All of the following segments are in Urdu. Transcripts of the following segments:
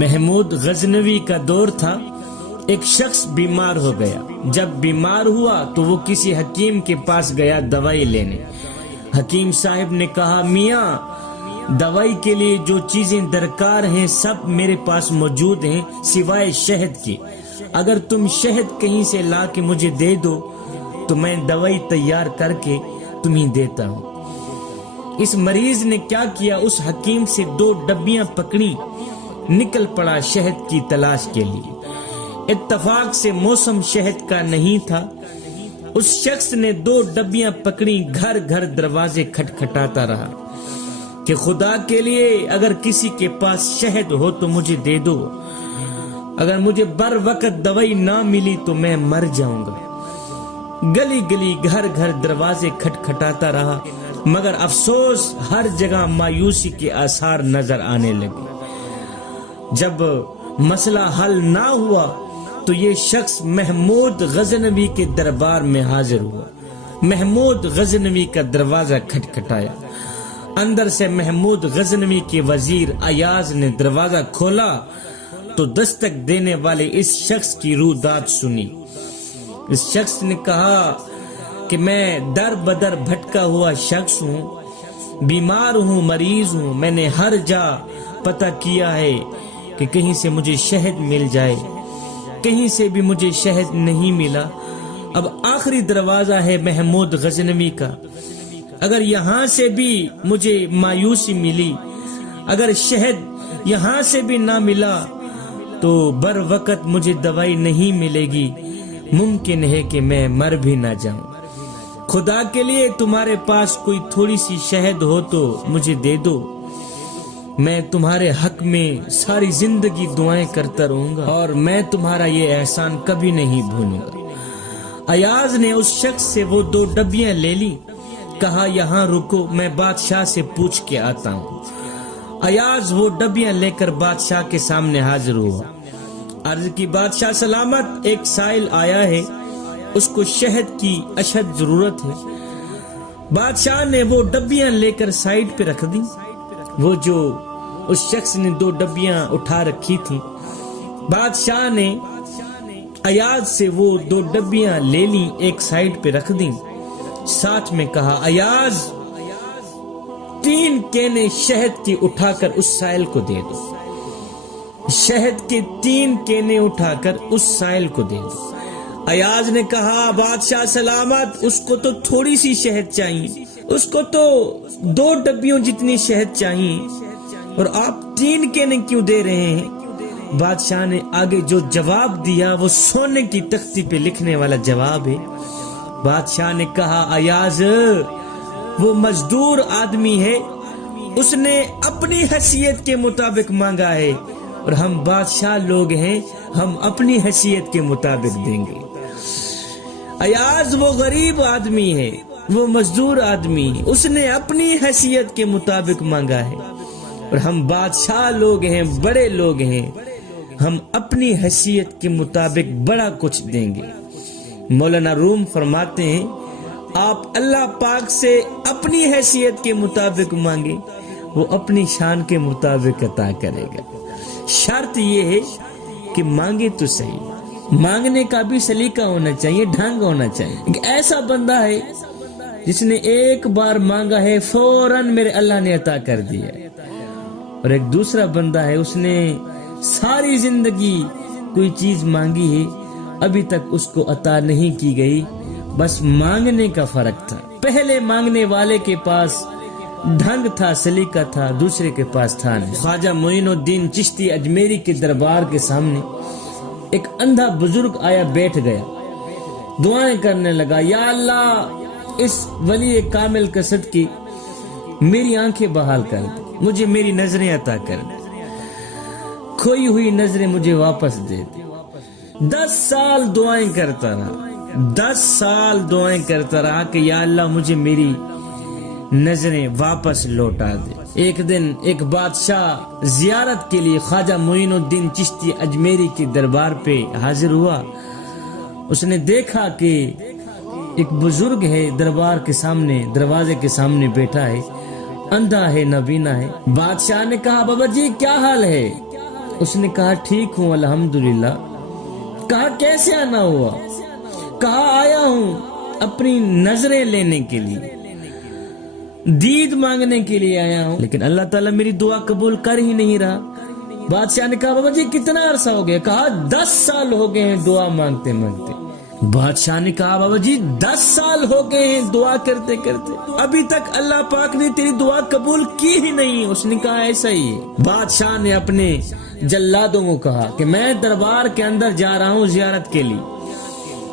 محمود غزنوی کا دور تھا. ایک شخص بیمار ہو گیا. جب بیمار ہوا تو وہ کسی حکیم کے پاس گیا دوائی لینے. حکیم صاحب نے کہا میاں دوائی کے لیے جو چیزیں درکار ہیں سب میرے پاس موجود ہیں سوائے شہد کی. اگر تم شہد کہیں سے لا کے مجھے دے دو تو میں دوائی تیار کر کے تمہیں دیتا ہوں. اس مریض نے کیا کیا, اس حکیم سے 2 ڈبیاں پکڑی, نکل پڑا شہد کی تلاش کے لیے. اتفاق سے موسم شہد کا نہیں تھا. اس شخص نے 2 ڈبیاں پکڑی, گھر گھر دروازے کھٹکھٹاتا رہا کہ خدا کے لیے اگر کسی کے پاس شہد ہو تو مجھے دے دو, اگر مجھے بر وقت دوائی نہ ملی تو میں مر جاؤں گا. گلی گلی گھر گھر دروازے کھٹکھٹاتا رہا, مگر افسوس ہر جگہ مایوسی کے آثار نظر آنے لگے. جب مسئلہ حل نہ ہوا تو یہ شخص محمود غزنوی کے دربار میں حاضر ہوا. محمود غزنوی کا دروازہ کھٹکھٹایا. اندر سے محمود غزنوی کے وزیر ایاز نے دروازہ کھولا تو دستک دینے والے اس شخص کی روداد سنی. اس شخص نے کہا کہ میں در بدر بھٹکا ہوا شخص ہوں, بیمار ہوں, مریض ہوں. میں نے ہر جا پتہ کیا ہے کہ کہیں سے مجھے شہد مل جائے, کہیں سے بھی مجھے شہد نہیں ملا. اب آخری دروازہ ہے محمود غزنوی کا, اگر یہاں سے بھی مجھے مایوسی ملی, اگر شہد یہاں سے بھی نہ ملا تو بر وقت مجھے دوائی نہیں ملے گی, ممکن ہے کہ میں مر بھی نہ جاؤں. خدا کے لیے تمہارے پاس کوئی تھوڑی سی شہد ہو تو مجھے دے دو, میں تمہارے حق میں ساری زندگی دعائیں کرتا رہوں گا اور میں تمہارا یہ احسان کبھی نہیں بھولوں گا. ایاز نے اس شخص سے وہ 2 ڈبیاں لے لی, کہا یہاں رکو, میں بادشاہ سے پوچھ کے آتا ہوں. ایاز وہ ڈبیاں لے کر بادشاہ کے سامنے حاضر ہوا. عرض کی بادشاہ سلامت, ایک سائل آیا ہے, اس کو شہد کی اشد ضرورت ہے. بادشاہ نے وہ ڈبیاں لے کر سائیڈ پہ رکھ دی. وہ جو اس شخص نے 2 ڈبیاں اٹھا رکھی تھی, بادشاہ نے ایاز سے وہ 2 ڈبیاں لے لی, ایک سائیڈ پہ رکھ دی. ساتھ میں کہا ایاز 3 کینے شہد کی اٹھا کر اس سائل کو دے دو. شہد کے 3 کینے اٹھا کر اس سائل کو دے دو. ایاز نے کہا بادشاہ سلامت, اس کو تو تھوڑی سی شہد چاہیے, اس کو تو 2 ڈبیوں جتنی شہد چاہیے, اور آپ 3 کینے کیوں دے رہے ہیں؟ بادشاہ نے آگے جو جواب دیا وہ سونے کی تختی پہ لکھنے والا جواب ہے. بادشاہ نے کہا ایاز وہ مزدور آدمی ہے, اس نے اپنی حیثیت کے مطابق مانگا ہے, اور ہم بادشاہ لوگ ہیں, ہم اپنی حیثیت کے مطابق دیں گے. ایاز وہ غریب آدمی ہے, وہ مزدور آدمی, اس نے اپنی حیثیت کے مطابق مانگا ہے, اور ہم بادشاہ لوگ ہیں, بڑے لوگ ہیں, ہم اپنی حیثیت کے مطابق بڑا کچھ دیں گے. مولانا روم فرماتے ہیں آپ اللہ پاک سے اپنی حیثیت کے مطابق مانگے, وہ اپنی شان کے مطابق عطا کرے گا. شرط یہ ہے کہ مانگے تو صحیح, مانگنے کا بھی سلیقہ ہونا چاہیے, ڈھنگ ہونا چاہیے. ایک ایسا بندہ ہے جس نے ایک بار مانگا ہے فوراً میرے اللہ نے عطا کر دیا, اور ایک دوسرا بندہ ہے اس نے ساری زندگی کوئی چیز مانگی ہے, ابھی تک اس کو عطا نہیں کی گئی, بس مانگنے کا فرق تھا. پہلے مانگنے والے کے پاس ڈھنگ تھا, سلیقہ تھا, دوسرے کے پاس تھا نہیں. خواجہ معین الدین چشتی اجمیری کے دربار کے سامنے ایک اندھا بزرگ آیا, بیٹھ گیا, دعائیں کرنے لگا, یا اللہ اس ولی کامل کا صدقے میری آنکھیں بحال کر دے, مجھے میری نظریں عطا کر دے, کھوئی ہوئی نظریں مجھے واپس دے دے. 10 سال دعائیں کرتا رہا, 10 سال دعائیں کرتا رہا کہ یا اللہ مجھے میری نظریں واپس لوٹا دے. ایک دن ایک بادشاہ زیارت کے لیے خواجہ معین الدین چشتی اجمیری کے دربار پہ حاضر ہوا. اس نے دیکھا کہ ایک بزرگ ہے دربار کے سامنے, دروازے کے سامنے بیٹھا ہے, اندھا ہے, نابینا ہے. بادشاہ نے کہا بابا جی کیا حال ہے؟ اس نے کہا ٹھیک ہوں الحمدللہ. کہا کیسے آنا ہوا؟ کہا آیا ہوں اپنی نظریں لینے کے لیے، دید مانگنے کے لیے آیا ہوں، لیکن اللہ تعالیٰ میری دعا قبول کر ہی نہیں رہا. بادشاہ نے کہا بابا جی کتنا عرصہ ہو گیا؟ کہا 10 سال ہو گئے ہیں دعا مانگتے مانگتے. بادشاہ نے کہا بابا جی 10 سال ہو گئے ہیں دعا کرتے کرتے، ابھی تک اللہ پاک نے تیری دعا قبول کی ہی نہیں. اس نے کہا ایسا ہی ہے. بادشاہ نے اپنے جلادوں کو کہا کہ میں دربار کے اندر جا رہا ہوں زیارت کے لیے،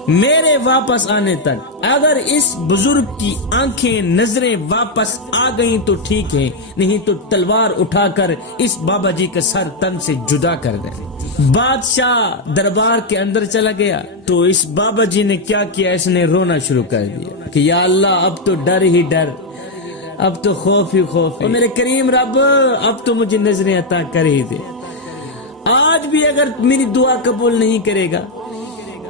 میرے واپس آنے تک اگر اس بزرگ کی آنکھیں نظریں واپس آ گئیں تو ٹھیک ہے، نہیں تو تلوار اٹھا کر اس بابا جی کا سر تن سے جدا کر دیں. بادشاہ دربار کے اندر چلا گیا تو اس بابا جی نے کیا کیا، اس نے رونا شروع کر دیا کہ یا اللہ اب تو ڈر ہی ڈر، اب تو خوف ہی خوف ہے، میرے کریم رب اب تو مجھے نظریں عطا کر ہی دے. آج بھی اگر میری دعا قبول نہیں کرے گا،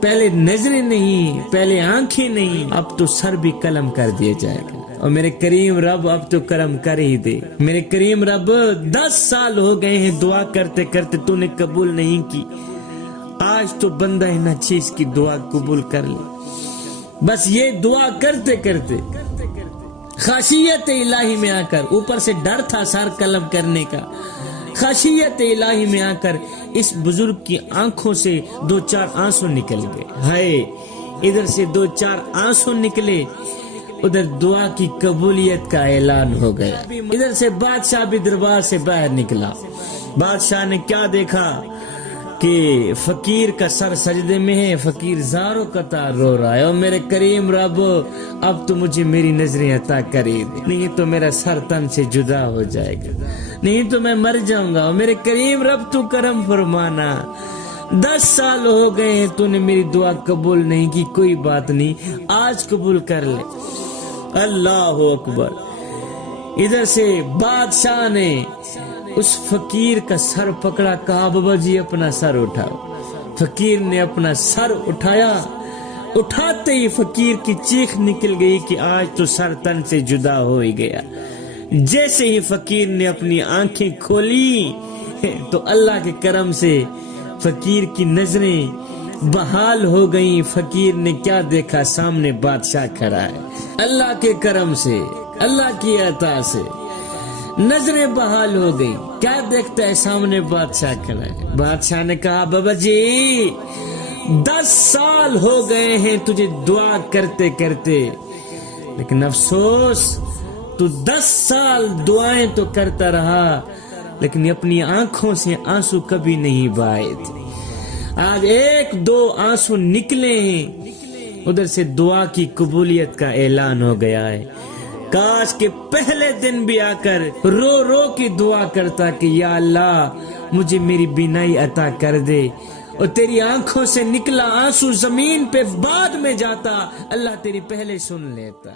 پہلے نظریں نہیں، پہلے آنکھیں نہیں، اب تو سر بھی قلم کر دیا جائے گا. اور میرے کریم رب اب تو کرم کر ہی دے. میرے کریم رب 10 سال ہو گئے ہیں دعا کرتے کرتے تو نے قبول نہیں کی، آج تو بندہ نہ چیز کی دعا قبول کر لے. بس یہ دعا کرتے کرتے خاشیت الہی میں آ کر، اوپر سے ڈر تھا سر قلم کرنے کا، خاشیت الہی میں آ کر اس بزرگ کی آنکھوں سے 2-4 آنسو نکل گئے. ہائے ادھر سے 2-4 آنسو نکلے، ادھر دعا کی قبولیت کا اعلان ہو گیا. ادھر سے بادشاہ بھی دربار سے باہر نکلا. بادشاہ نے کیا دیکھا کہ فقیر کا سر سجدے میں ہے، فقیر زاروں قطار رو رہا ہے. اور میرے کریم رب اب تو مجھے میری نظریں عطا کری دے، نہیں تو میرا سر تن سے جدا ہو جائے گا، نہیں تو میں مر جاؤں گا. اور میرے کریم رب تو کرم فرمانا، 10 سال ہو گئے ہیں تو نے میری دعا قبول نہیں کی، کوئی بات نہیں آج قبول کر لے. اللہ اکبر. ادھر سے بادشاہ نے اس فقیر کا سر پکڑا، کہا بابا جی اپنا سر اٹھاؤ. فقیر نے اپنا سر اٹھایا، اٹھاتے ہی فقیر کی چیخ نکل گئی کہ آج تو سر تن سے جدا ہو ہی گیا. جیسے ہی فقیر نے اپنی آنکھیں کھولی تو اللہ کے کرم سے فقیر کی نظریں بحال ہو گئیں. فقیر نے کیا دیکھا، سامنے بادشاہ کھڑا ہے. اللہ کے کرم سے، اللہ کی عطا سے نظریں بحال ہو گئی. کیا دیکھتا ہے، سامنے بادشاہ کھڑا ہے. بادشاہ نے کہا بابا جی 10 سال ہو گئے ہیں تجھے دعا کرتے کرتے، لیکن افسوس تو 10 سال دعائیں تو کرتا رہا لیکن اپنی آنکھوں سے آنسو کبھی نہیں بہائے تھے. آج 1-2 آنسو نکلے ہیں، ادھر سے دعا کی قبولیت کا اعلان ہو گیا ہے. کاش کہ پہلے دن بھی آ کر رو رو کے دعا کرتا کہ یا اللہ مجھے میری بینائی عطا کر دے، اور تیری آنکھوں سے نکلا آنسو زمین پہ بعد میں جاتا، اللہ تیری پہلے سن لیتا.